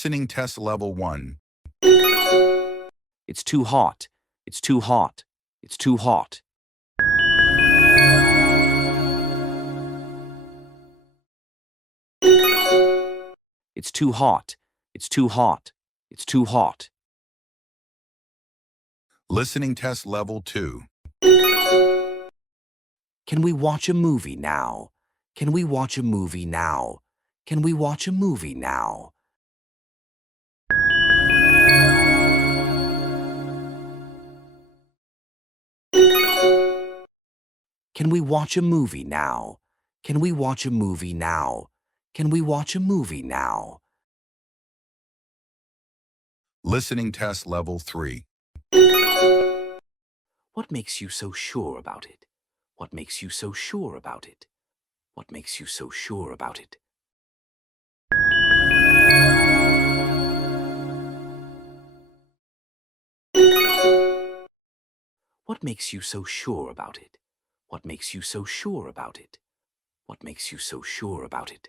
Listening test level 1. It's too hot. It's too hot. It's too hot. It's too hot. It's too hot. It's too hot. Listening test level 2. Can we watch a movie now? Can we watch a movie now? Can we watch a movie now? Can we watch a movie now? Can we watch a movie now? Can we watch a movie now? Listening test level 3. What makes you so sure about it? What makes you so sure about it? What makes you so sure about it? What makes you so sure about it? What makes you so sure about it? What makes you so sure about it?